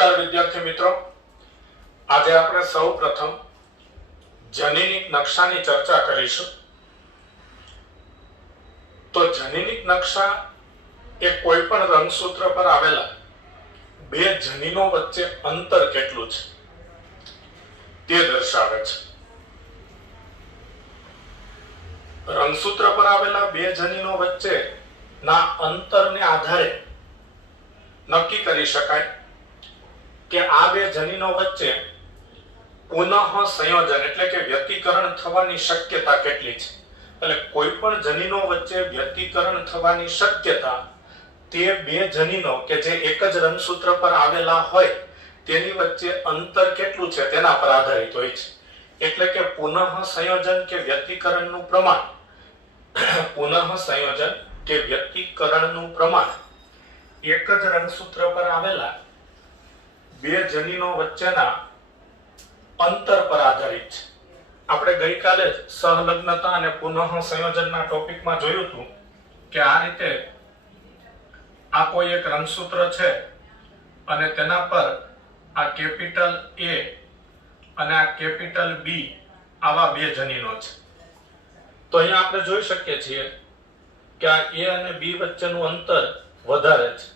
નમસ્કાર વિદ્યાર્થી મિત્રો, આજે આપણે સૌ પ્રથમ જનીનિક નકશાની ચર્ચા કરીશું. તો જનીનિક નકશા એ કોઈ પણ રંગસૂત્ર પર આવેલા બે જનીનો વચ્ચે અંતર કેટલું છે તે દર્શાવે છે. રંગસૂત્ર પર આવેલા બે જનીનો વચ્ચેના અંતરને આધારે નક્કી કરી શકાય કે આ બે જનીનો વચ્ચે પુનઃ સંયોજન એટલે કે વ્યતિકરણ થવાની શક્યતા કેટલી છે. એટલે કોઈ પણ જનીનો વચ્ચે વ્યતિકરણ થવાની શક્યતા તે બે જનીનો કે જે એક જ રંગસૂત્ર પર આવેલા હોય તેની વચ્ચે અંતર કેટલું છે તેના પર આધારિત હોય છે. એટલે કે પુનઃ સંયોજન કે વ્યતિકરણનું પ્રમાણ એક જ રંગસૂત્ર પર આવેલા બે જનીનો વચ્ચેના અંતર પર આધારિત છે. આપણે ગઈકાલે જ સહલગ્નતા અને પુનઃ સંયોજનના ટોપિકમાં જોયું હતું કે આ રીતે આ કોઈ એક રંગસૂત્ર છે અને તેના પર આ કેપિટલ A અને આ કેપિટલ B આવા બે જનીનો છે. તો અહીંયા આપણે જોઈ શકીએ છીએ કે આ A અને B વચ્ચેનું અંતર વધારે છે.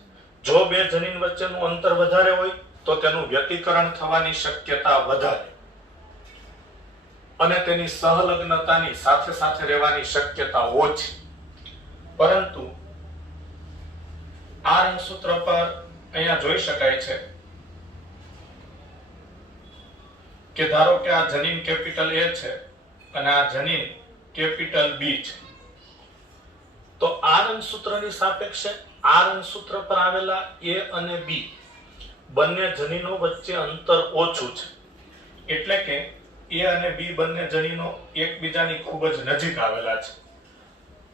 જો બે જનીન વચ્ચેનું અંતર વધારે હોય તો તેનું વ્યતિકરણ થવાની શક્યતા વધારે અને તેની સહલગ્નતાની સાથે સાથે રહેવાની શક્યતા ઓછી. પરંતુ આ રંગસૂત્ર પર અહીંયા જોઈ શકાય છે કે ધારો કે આ જનીન કેપિટલ A છે અને આ જનીન કેપિટલ B છે. તો આ રંગસૂત્રની સાપેક્ષે આ રંગસૂત્ર પર આવેલા A અને B બંને જનીનો વચ્ચે અંતર ઓછું છે. એટલે કે A અને B બંને જનીનો એકબીજાની ખૂબ જ નજીક આવેલા છે.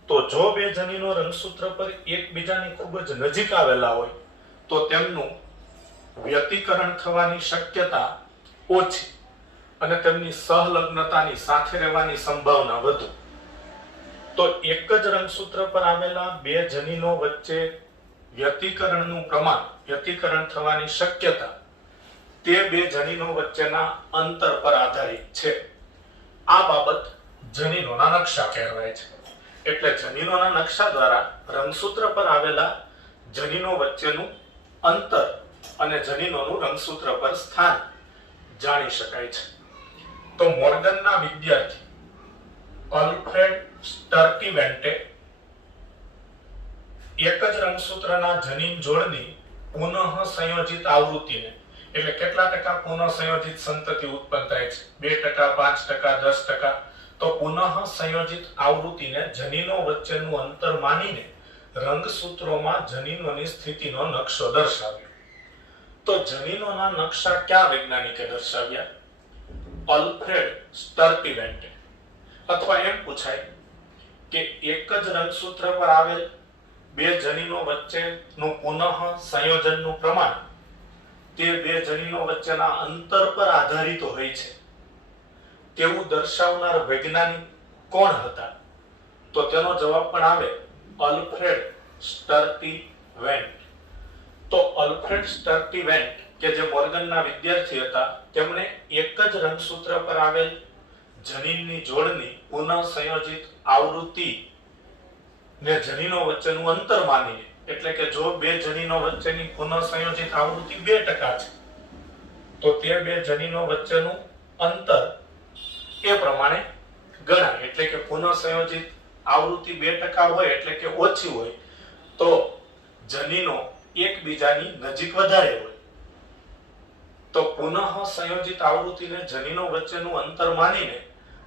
તો જો બે જનીનો રંગસૂત્ર પર એકબીજાની ખૂબ જ નજીક આવેલા હોય તો તેમનું વ્યતિકરણ થવાની શક્યતા ઓછી અને તેમની સહલગ્નતાની સાથે રહેવાની સંભાવના વધુ. તો એક જ રંગસૂત્ર પર આવેલા બે જનીનો વચ્ચે વ્યતિકરણનું પ્રમાણ વ્યતિકરણ થવાની શક્યતા તે બે જનીનો વચ્ચેના અંતર પર આધારિત છે. આ બાબત જનીનોના નકશા કહેવાય છે. એટલે જનીનોના નકશા દ્વારા રંગસૂત્ર પર આવેલા જનીનો વચ્ચેનું અંતર અને જનીનોનું રંગસૂત્ર પર સ્થાન જાણી શકાય છે. તો મોર્ગનના વિદ્યાર્થી અલ્ફ્રેડ સ્ટર્કીવેન્ટે એક જ રંગસૂત્રના જનીન જોડની પુનઃ સંયોજિત આવૃત્તિને એટલે કેટલા ટકા પુનઃ સંયોજિત સંતતિ ઉત્પન્ન થાય છે 2%, 5%, 10%. તો પુનઃ સંયોજિત આવૃત્તિને જનીનો વચ્ચેનું અંતર માનીને રંગસૂત્રોમાં જનીનોની સ્થિતિનો નકશો દર્શાવ્યો. તો જનીનોના નકશા કયા વૈજ્ઞાનિકે દર્શાવ્યા? અલ્ફ્રેડ સ્ટર્કીવેન્ટે. અથવા એમ પૂછાય કે એક જ રંગસૂત્ર પર આવેલ બે જનીનો વચ્ચેનું પુનઃ સંયોજનનું પ્રમાણ તે બે જનીનો વચ્ચેના અંતર પર આધારિત હોય છે તેવું દર્શાવનાર વૈજ્ઞાનિક કોણ હતા? તો તેનો જવાબ પણ આવે અલ્ફ્રેડ સ્ટર્કીવેન્ટ. તો અલ્ફ્રેડ સ્ટર્કીવેન્ટ કે જે મોર્ગનના વિદ્યાર્થી હતા તેમણે એક જ રંગસૂત્ર પર આવેલ જનીનની જોડની પુનઃ સંયોજિત આવૃત્તિ ને જનીનો વચ્ચેનું અંતર માનીને એટલે કે જો બે જનીનો વચ્ચેની પુનઃ સંયોજિત આવૃત્તિ 2% છે તો તે બે જનીનો વચ્ચેનું અંતર એ પ્રમાણે ગણાય. એટલે કે પુનઃ સંયોજિત આવૃત્તિ 2% હોય એટલે કે ઓછી હોય તો જનીનો એકબીજાની નજીક વધારે હોય. તો પુનઃ સંયોજિત આવૃત્તિને જનીનો વચ્ચેનું અંતર માનીને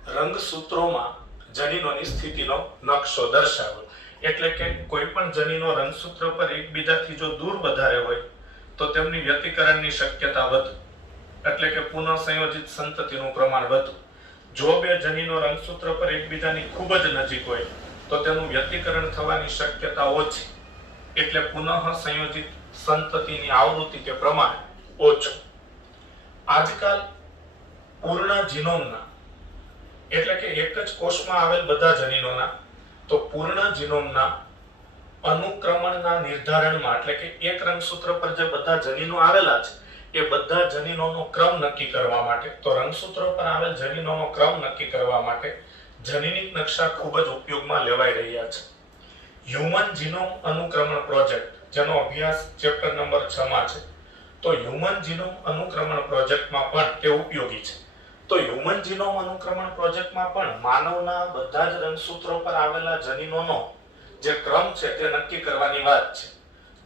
રંગસૂત્રોમાં જનીનોની સ્થિતિનો નકશો દર્શાવ્યો. એટલે કે કોઈ પણ જનીનો રંગસૂત્ર પર એકબીજાથી જો દૂર વધારે હોય તો તેમની વ્યતિકરણની શક્યતા વધુ એટલે કે પુનઃ સંયોજિત સંતતિનું પ્રમાણ વધુ. જો બે જનીનો રંગસૂત્ર પર એકબીજાની ખૂબ જ નજીક હોય તો તેનું વ્યતિકરણ થવાની શક્યતા ઓછી એટલે પુનઃ સંયોજિત સંતતિની આવૃત્તિ કે પ્રમાણ ઓછું. આજકાલ પૂર્ણ જીનોમના એટલે કે એક જ કોષમાં આવેલ બધા જનીનોના તો પૂર્ણ જીનોમના અનુક્રમણના નિર્ધારણમાં એટલે કે એક રંગસૂત્ર પર જે બધા જનીનો આવેલા છે એ બધા જનીનોનો ક્રમ નક્કી કરવા માટે, તો રંગસૂત્રો પર આવેલ જનીનોનો ક્રમ નક્કી કરવા માટે જનીનિક નકશા ખૂબ જ ઉપયોગમાં લેવાઈ રહ્યા છે. હ્યુમન જીનોમ અનુક્રમણ પ્રોજેક્ટ, જેનો અભ્યાસ ચેપ્ટર નંબર 6 માં છે, તો હ્યુમન જીનોમ અનુક્રમણ પ્રોજેક્ટમાં પણ તે ઉપયોગી છે. તો હ્યુમન જીનોમ અનુક્રમણ પ્રોજેક્ટમાં પણ માનવના બધા જ રંગસૂત્રો પર આવેલા જનીનોનો જે ક્રમ છે તે નક્કી કરવાની વાત છે.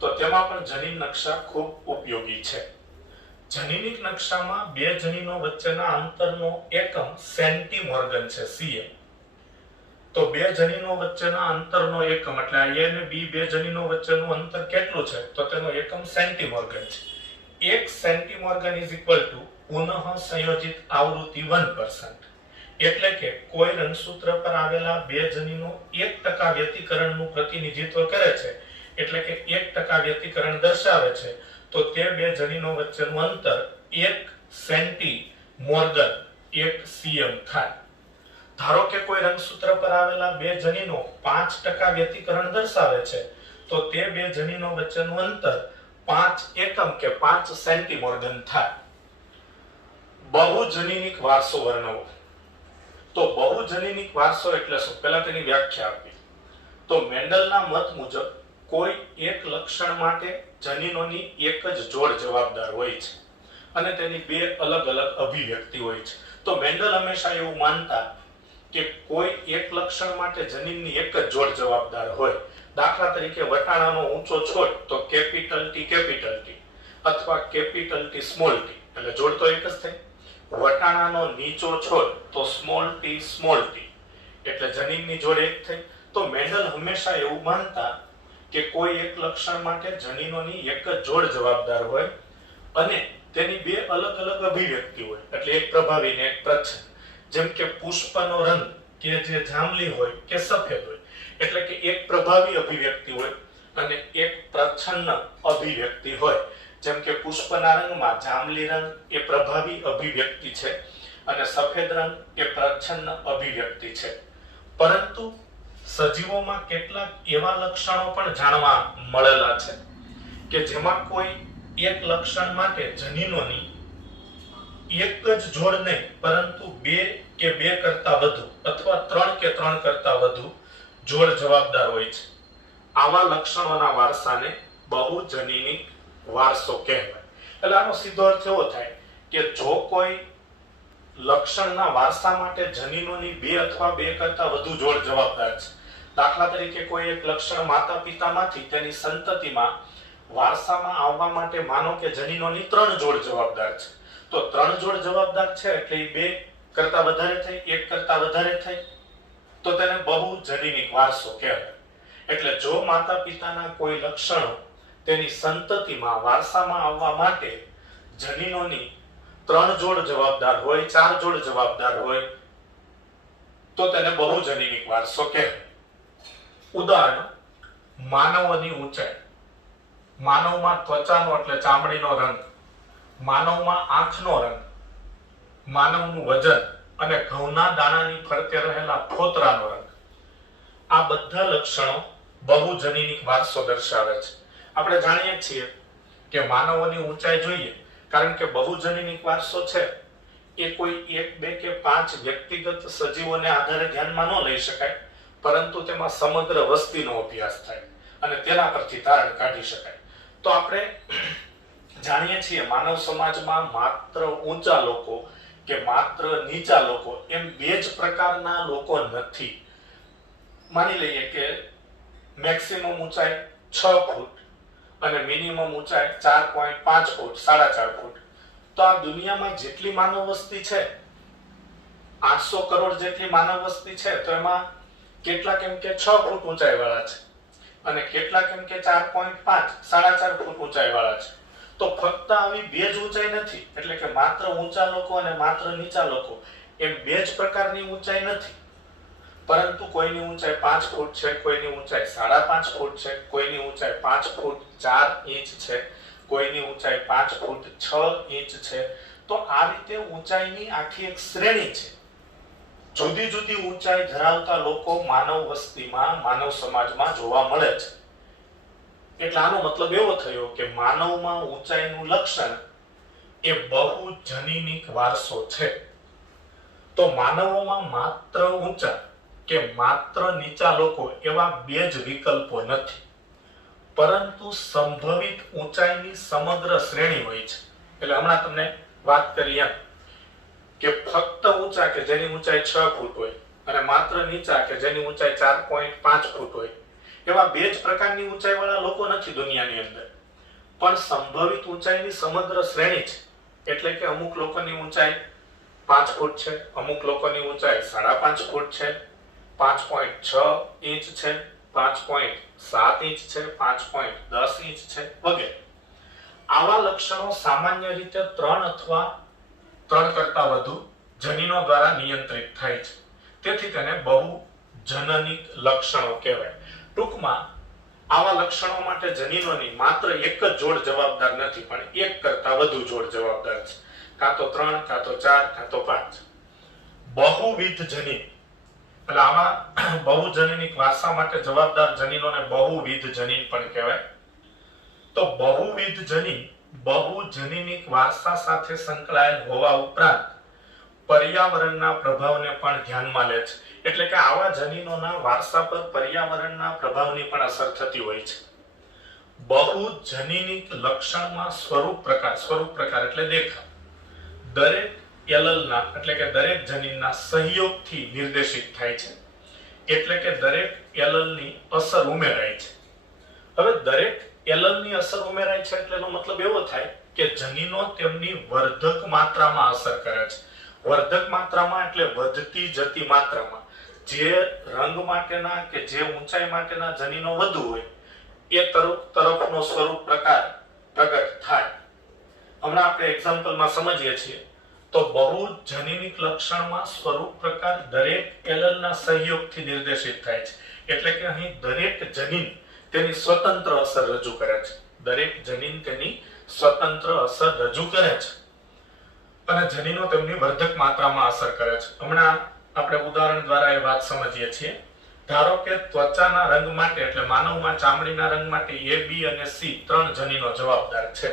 તો તેમાં પણ જનીન નકશા ખૂબ ઉપયોગી છે. જનીનિક નકશામાં બે જનીનો વચ્ચેના અંતરનો એકમ સેન્ટીમોર્ગન છે, cm. તો બે જનીનો વચ્ચેના અંતરનો એકમ એટલે a અને b બે જનીનો વચ્ચેનું અંતર કેટલું છે, તો તેનો એકમ સેન્ટીમોર્ગન છે. 1 સેન્ટીમોર્ગન ઇઝ ઇક્વલ ટુ પુનઃ સંયોજિત આવૃત્તિ 1%. એટલે કે કોઈ રંગસૂત્ર પર આવેલા બે જનીનો 1% વ્યતિકરણનું પ્રતિનિધિત્વ કરે છે, એટલે કે 1% વ્યતિકરણ દર્શાવે છે, તો તે બે જનીનો વચ્ચેનું અંતર 1 સેન્ટીમોર્ગન 1 cm થાય. ધારો કે કોઈ રંગસૂત્ર પર આવેલા બે જનીનો 5% વ્યતિકરણ દર્શાવે છે, તો તે બે જનીનો વચ્ચેનું અંતર 5 એકમ કે 5 સેન્ટીમોર્ગન થાય. બહુજનીનિક વારસો વર્ણવો. તો બહુજનીનિક વારસો એટલે શું, પહેલા તેની વ્યાખ્યા આપી. તો મેન્ડલના મત મુજબ કોઈ એક લક્ષણ માટે જનીનોની એક જ જોડ જવાબદાર હોય છે અને તેની બે અલગ અલગ અભિવ્યક્તિ હોય છે. તો મેન્ડલ હંમેશા એવું માનતા કે કોઈ એક લક્ષણ માટે જનીનની એક જ જોડ જવાબદાર હોય. દાખલા તરીકે વટાણાનો ઊંચો છોડ તો કેપિટલ T અથવા કેપિટલ T સ્મોલ t, એટલે જોડ તો એક જ થઈ. વટાણાનો નીચો છોડ તો સ્મોલ t એટલે જનીનની જોડ એક થઈ. તો મેન્ડલ હંમેશા એવું માનતા કે કોઈ એક લક્ષણ માટે જનીનોની એક જ જોડ જવાબદાર હોય અને તેની બે અલગ અલગ અભિવ્યક્તિ હોય, એટલે એક પ્રભાવી ને એક પ્રચ્છન્ન. જેમ કે પુષ્પનો રંગ કે જે જાંબલી હોય કે સફેદ હોય, એટલે કે એક પ્રભાવી અભિવ્યક્તિ હોય અને એક પ્રચ્છન્ન અભિવ્યક્તિ હોય. જેમ કે પુષ્પના રંગમાં જાંબલી રંગ એ પ્રભાવી અભિવ્યક્તિ છે અને સફેદ રંગ એ પ્રચ્છન્ન અભિવ્યક્તિ છે. પરંતુ સજીવોમાં કેટલાક એવા લક્ષણો પણ જાણવા મળેલા છે કે જેમાં કોઈ એક લક્ષણ માટે જનીનોની એક જ જોડ નહીં, પરંતુ બે કે બે કરતા વધુ અથવા 3 કે 3 કરતા વધુ જોડ જવાબદાર હોય છે. આવા લક્ષણોના વારસાને બહુજનીનિક વારસો કહેવાય. એટલે આનો સીધો અર્થ એવો થાય કે જો કોઈ લક્ષણના વારસા માટે જનીનોની બે અથવા બે કરતા વધુ જોડ જવાબદાર છે, દાખલા તરીકે કોઈ એક લક્ષણ માતા પિતામાંથી તેની સંતતિમાં વારસામાં આવવા માટે માનો કે જનીનોની 3 જોડ જવાબદાર છે, તો 3 જોડ જવાબદાર છે એટલે એ બે કરતા વધારે થઈ, એક કરતા વધારે થઈ, તો તેને બહુજનીનિક વારસો કહેવાય. એટલે જો માતા પિતાના કોઈ લક્ષણો તેની સંતતિમાં વારસામાં આવવા માટે જનીનોની 3 જોડ જવાબદાર હોય, 4 જોડ જવાબદાર હોય, તો તેને બહુજનીનિક વારસો કહેવાય. ઉદાહરણ, માનવોની ઊંચાઈ. માનવમાં ત્વચાનો એટલે ચામડીનો રંગ, માનવમાં આંખનો રંગ, માનવનું વજન અને ઘઉંના દાણાની ફરતે રહેલા ફોતરાનો રંગ. આ બધા લક્ષણો બહુજનીનિક વારસો દર્શાવે છે. આપણે જાણીએ છીએ કે માનવોની ઊંચાઈ જોઈએ, કારણ કે બહુજનીનિક વારસો છે એ કોઈ 1, 2 કે 5 વ્યક્તિગત સજીવોને આધારે ધ્યાનમાં ન લઈ શકાય, પરંતુ તેમાં સમગ્ર વસ્તીનો અભ્યાસ થાય અને તેના પરથી તારણ કાઢી શકાય. તો આપણે જાણીએ છીએ માનવ સમાજમાં માત્ર ઊંચા લોકો કે માત્ર નીચા લોકો એમ બે જ પ્રકારના લોકો નથી. માની લઈએ કે મેક્સિમમ ઊંચાઈ 6 ફૂટ અને મિનિમમ ઊંચાઈ 4.5 ફૂટ, 4.5 ફૂટ. તો આ દુનિયામાં જેટલી માનવ વસ્તી છે, 800 કરોડ જેટલી માનવ વસ્તી છે, તો એમાં કેટલાક એમ કે 6 ફૂટ ઊંચાઈ વાળા છે અને કેટલાક એમ કે 4.5, 4.5 ફૂટ ઊંચાઈ વાળા છે. તો ફક્ત આવી બે જ ઊંચાઈ નથી, એટલે કે માત્ર ઊંચા લોકો અને માત્ર નીચા લોકો એમ બે જ પ્રકારની ઊંચાઈ નથી, પરંતુ કોઈની ઊંચાઈ 5 ફૂટ છે, કોઈની ઊંચાઈ 5.5 ફૂટ છે, કોઈની ઊંચાઈ 5 ફૂટ 4 ઇંચ છે, કોઈની ઊંચાઈ 5 ફૂટ 6 ઇંચ છે. તો આ રીતે ઊંચાઈની આખી એક શ્રેણી છે. જુદી જુદી ઊંચાઈ ધરાવતા લોકો માનવ વસ્તીમાં, માનવ સમાજમાં જોવા મળે છે. એટલે આનો મતલબ એવો થયો કે માનવમાં ઊંચાઈનું લક્ષણ એ બહુજનીનિક વારસો છે. તો માનવોમાં માત્ર ઊંચા કે માત્ર નીચા લોકો એવા બે જ વિકલ્પો નથી, પરંતુ સંભવિત ઊંચાઈની સમગ્ર શ્રેણી હોય છે. એટલે હમણાં તમને વાત કરી એમ કે ફક્ત ઊંચા કે જેની ઊંચાઈ 6 ફૂટ હોય અને માત્ર નીચા કે જેની ઊંચાઈ 4.5 ફૂટ હોય, એવા બે જ પ્રકારની ઊંચાઈ વાળા લોકો નથી દુનિયાની અંદર. પણ સંભવિત ઊંચાઈની સમગ્ર શ્રેણી છે. એટલે કે અમુક લોકોની ઊંચાઈ 5 ફૂટ છે, અમુક લોકોની ઊંચાઈ 5.5 ફૂટ છે, 5.6 ઇંચ છે, 5.7 ઇંચ છે, 5.10 ઇંચ છે વગેરે. આવા લક્ષણો સામાન્ય રીતે 3 અથવા 3 કરતા વધુ જનીનો દ્વારા નિયંત્રિત થાય છે. તેથી તેને બહુજનનિક લક્ષણો કહેવાય. ટૂંકમાં આવા લક્ષણો માટે જનીનોની માત્ર એક જ જોડ જવાબદાર નથી, પણ એક કરતા વધુ જોડ જવાબદાર છે. કાં તો 3, કાં તો 4, કાં તો 5. બહુવિધ જનીન એટલે આવા બહુજનનિક વારસા માટે જવાબદાર જનીનોને બહુવિધ જનીન પણ કહેવાય. તો બહુવિધ જનીન બહુજનનિક વારસા સાથે સંકળાયેલ હોવા ઉપરાંત પર્યાવરણના પ્રભાવને પણ ધ્યાનમાં લે છે. એટલે કે આવા જનીનોના વારસા પર પર્યાવરણના પ્રભાવની પણ અસર થતી હોય છે. બહુજનનિક લક્ષણમાં સ્વરૂપ પ્રકાર એટલે દેખાવ દરેક એલલના એટલે કે દરેક જનીનના સહયોગથી નિર્દેશિત થાય છે. એટલે કે દરેક એલલની અસર ઉમેરાય છે. હવે દરેક એલલની અસર ઉમેરાય છે એટલે એનો મતલબ એવો થાય કે જનીનો તેમની વર્ધક માત્રામાં અસર કરે છે. વર્ધક માત્રામાં એટલે વધતી જતી માત્રામાં. જે રંગ માટેના કે જે ઊંચાઈ માટેના જનીનો વધુ હોય એ તરફનો સ્વરૂપ પ્રકાર પ્રગટ થાય. હમણાં આપણે એક્ઝામ્પલમાં સમજીએ છીએ. તો બહુજનનિક લક્ષણમાં સ્વરૂપ પ્રકાર દરેક એલલના સહયોગથી નિર્દેશિત થાય છે. એટલે કે અહીં દરેક જનીન તેની સ્વતંત્ર અસર રજૂ કરે છે. દરેક જનીન તેની સ્વતંત્ર અસર રજૂ કરે છે અને જનીનો તેમની વર્ધક માત્રામાં અસર કરે છે. હમણાં આપણે ઉદાહરણ દ્વારા એ વાત સમજીએ છીએ. ધારો કે ત્વચાના રંગ માટે એટલે માનવમાં ચામડીના રંગ માટે A, B અને C 3 જનીનો જવાબદાર છે.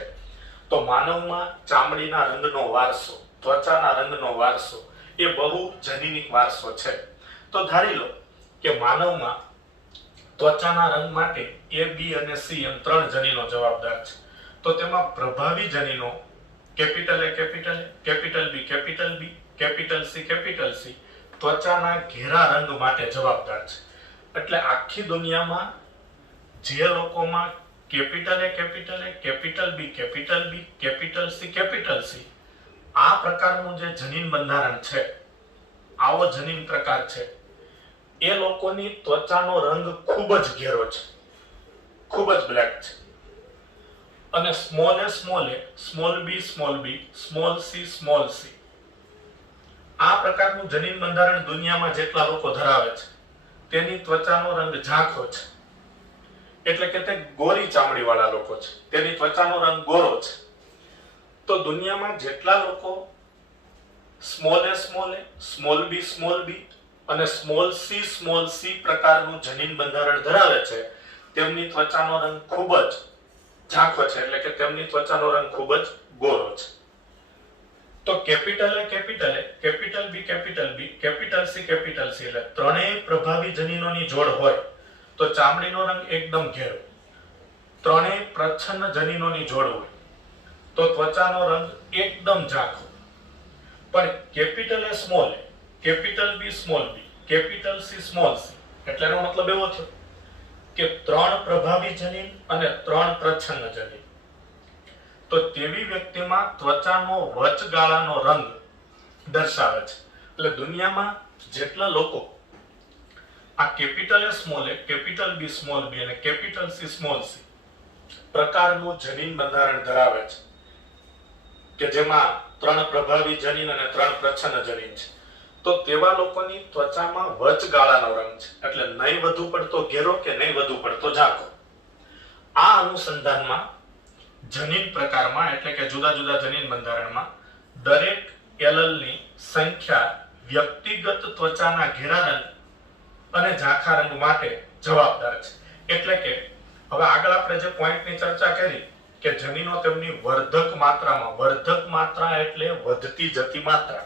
તો માનવમાં ચામડીના રંગનો વારસો, ત્વચાના રંગનો વારસો એ બહુજનનિક વારસો છે. તો ધારી લો કે માનવમાં ત્વચાના રંગ માટે A, B અને C એમ 3 જનીનો જવાબદાર છે. તો તેમાં પ્રભાવી જનીનો capital A, capital B, capital C ત્વચાના ઘેરા રંગ માટે જવાબદાર છે. એટલે આખી દુનિયામાં જે લોકોમાં capital A, capital B, capital C આ પ્રકારનું જે જનીન બંધારણ છે, આવો જનીન પ્રકાર છે, એ લોકોની ત્વચાનો રંગ ખૂબ જ ઘેરો છે, ખૂબ જ બ્લેક છે. અને small a, small b, small c આ પ્રકારનું જનીન બંધારણ દુનિયામાં જેટલા લોકો ધરાવે છે તેની ત્વચાનો રંગ ઝાંખો છે. એટલે કે તે ગોરી ચામડી વાળા લોકો છે, તેની ત્વચાનો રંગ ગોરો છે. તો દુનિયામાં જેટલા લોકો સ્મોલ a, સ્મોલ b અને સ્મોલ c પ્રકારનું જનીન બંધારણ ધરાવે છે તેમની ત્વચાનો રંગ ખૂબ જ ઝાંખો છે. એટલે કે તેમની ત્વચાનો રંગ ખૂબ જ ગોરો છે. તો capital A, capital B, capital C એટલે ત્રણેય પ્રભાવી જનીનોની જોડ હોય તો ચામડીનો રંગ એકદમ ઘેરો. ત્રણેય પ્રચ્છન્ન જનીનોની જોડ હોય તો ત્વચાનો રંગ એકદમ ઝાંખો. પણ capital A, capital B, capital C એટલે એનો મતલબ એવો થયો કે 3 પ્રભાવી જનીન અને 3 પ્રચ્છન્ન જનીન. તો તેવી વ્યક્તિમાં ત્વચાનો વચગાળાનો રંગ દર્શાવે છે. એટલે દુનિયામાં જેટલા લોકો આ કેપિટલ A, કેપિટલ B અને કેપિટલ C પ્રકારનું જનીન બંધારણ ધરાવે છે કે જેમાં 3 પ્રભાવી જનીન અને 3 પ્રચ્છન્ન જનીન છે, તો તેવા લોકોની ત્વચામાં વચગાળાનો રંગ છે. એટલે નહીં વધુ પડતો ઘેરો કે નહીં વધુ પડતો ઝાંખો. આ અનુસંધાનમાં જનીન પ્રકારમાં એટલે કે જુદા જુદા જનીન બંધારણમાં દરેક એલલની સંખ્યા વ્યક્તિગત ત્વચાના ઘેરા રંગ અને ઝાંખા રંગ માટે જવાબદાર છે. એટલે કે હવે આગળ આપણે જે પોઈન્ટની ચર્ચા કરી કે જનીનો તેમની વર્ધક માત્રા એટલે વધતી જતી માત્રા,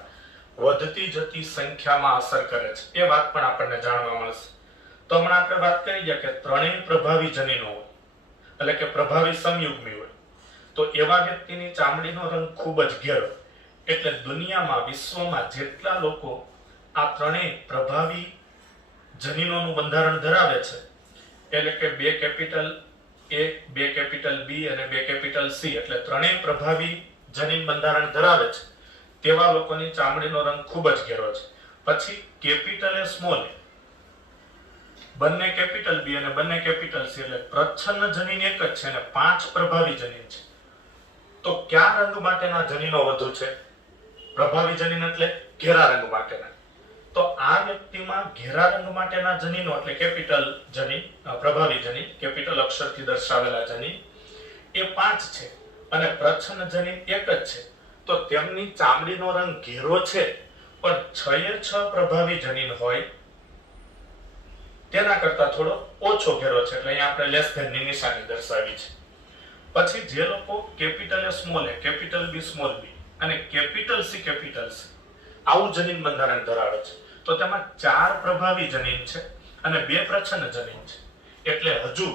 વધતી જતી સંખ્યામાં અસર કરે છે. એ વાત પણ આપણને જાણવા મળશે. તો હમણાં આપણે વાત કરી ગયા કે ત્રણેય પ્રભાવી જનીનો હોય, એટલે કે પ્રભાવી સમયુગ્મી હોય, તો એવા વ્યક્તિની ચામડીનો રંગ ખૂબ જ ઘેરો. એટલે દુનિયામાં, વિશ્વમાં જેટલા લોકો આ ત્રણેય પ્રભાવી જનીનોનું બંધારણ ધરાવે છે, એટલે કે 2 કેપિટલ A, 2 કેપિટલ B અને 2 કેપિટલ C, એટલે ત્રણેય પ્રભાવી જનીન બંધારણ ધરાવે છે, તેવા લોકોની ચામડીનો રંગ ખૂબ જ ઘેરો છે. પછી કેપિટલ A, સ્મોલ a, બંને કેપિટલ B અને બંને કેપિટલ C, એટલે પ્રચ્છન્ન જનીન એક જ છે અને 5 પ્રભાવી જનીન છે. તો કયા રંગ માટેના જનીનો વધુ છે? પ્રભાવી જનીન એટલે ઘેરા રંગ માટેના. તો આ વ્યક્તિમાં ઘેરા રંગ માટેના જનીનો એટલે કેપિટલ જનીન, પ્રભાવી જનીન, કેપિટલ અક્ષરથી દર્શાવેલા જનીન એ 5 છે અને પ્રચ્છન્ન જનીન એક જ છે. તો તેમની ચામડીનો રંગ ઘેરો છે, પણ 6 પ્રભાવી જનીન હોય તેના કરતા થોડો ઓછો ઘેરો છે, એટલે અહીંયા આપણે લેસ ધેન ની નિશાની દર્શાવી છે. પછી જે લોકો capital A, small a, capital B, small b અને કેપિટલ C, કેપિટલ C આવું જનીન બંધારણ ધરાવે છે, તો તેમાં 4 પ્રભાવી જનીન છે અને 2 પ્રચ્છન્ન જનીન છે. એટલે હજુ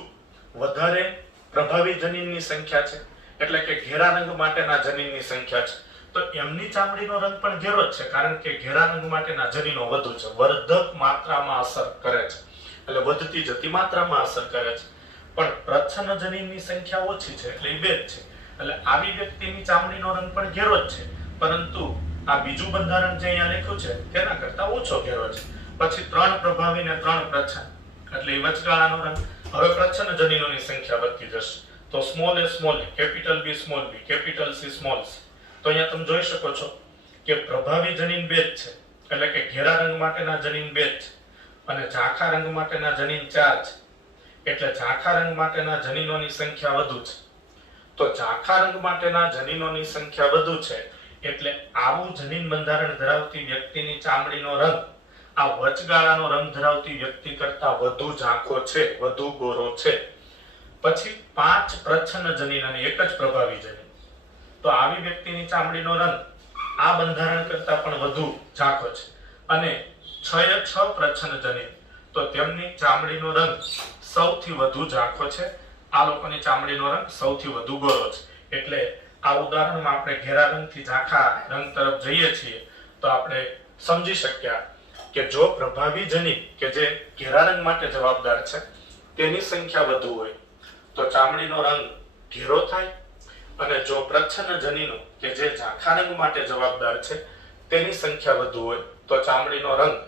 વધારે પ્રભાવી જનીનની સંખ્યા છે, એટલે કે ઘેરા રંગ માટેના જનીનની સંખ્યા છે. તો એમની ચામડીનો રંગ પણ ઘેરો જ છે, કારણ કે ઘેરા રંગ માટેના જનીનો વધુ છે, વર્ધક માત્રામાં અસર કરે છે, એટલે વધતી જતી માત્રામાં અસર કરે છે. પણ પ્રચ્છન્ન જનીનની સંખ્યા ઓછી છે, એટલે એ 2 જ છે. એટલે આવી વ્યક્તિની ચામડીનો રંગ પણ ઘેરો જ છે, પરંતુ આ બીજું બંધારણ જે અહીંયા લખ્યું છે તેના કરતા ઓછો ઘેરો છે. પછી 3 પ્રભાવી ને 3 પ્રચ્છન્ન, એટલે એ વચગાળાનો રંગ. હવે પ્રચ્છન્ન જનીનોની સંખ્યા વધતી જશે. તો small a, small a, capital B, small b, capital C, small c. તો અહીંયા તમે જોઈ શકો છો કે પ્રભાવી જનીન 2 જ છે, એટલે કે ઘેરા રંગ માટેના જનીન 2 જ છે અને ઝાંખા રંગ માટેના જનીન 4 છે. એટલે ઝાંખા રંગ માટેના જનીનોની સંખ્યા વધુ છે. તો ઝાંખા રંગ માટેના જનીનોની સંખ્યા વધુ છે, એટલે આવું જનીન બંધારણ ધરાવતી વ્યક્તિની ચામડીનો રંગ આ વચગાળાનો રંગ ધરાવતી વ્યક્તિ કરતા વધુ ઝાંખો છે, વધુ ગોરો છે. પછી 5 પ્રચ્છન્ન જનીન અને 1 જ પ્રભાવી જનીન. તો આવી વ્યક્તિની ચામડીનો રંગ આ બંધારણ કરતા પણ વધુ ઝાંખો છે. અને 6 પ્રચ્છન્ન જનીન, તો તેમની ચામડીનો રંગ સૌથી વધુ ઝાંખો છે. આ લોકોની ચામડીનો રંગ સૌથી વધુ ગોરો છે. એટલે આ ઉદાહરણમાં આપણે ઘેરા રંગથી ઝાંખા રંગ તરફ જઈએ છીએ તો આપણે સમજી શક્યા કે જો પ્રભાવી જનીન કે જે ઘેરા રંગ માટે જવાબદાર છે તેની સંખ્યા વધુ હોય તો ચામડીનો રંગ ઘેરો થાય, અને જો પ્રચ્છન્ન જનીનો કે જે ઝાંખા રંગ માટે જવાબદાર છે તેની સંખ્યા વધુ હોય તો ચામડીનો રંગ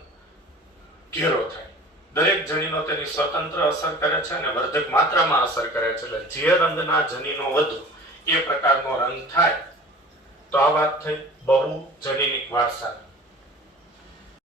ઘેરો થાય. દરેક જનીનો તેની સ્વતંત્ર અસર કરે છે અને વર્ધક માત્રામાં અસર કરે છે. એટલે જે રંગના જનીનો વધુ એ પ્રકારનો રંગ થાય. તો આ વાત થઈ બહુ જનીનિક વારસા.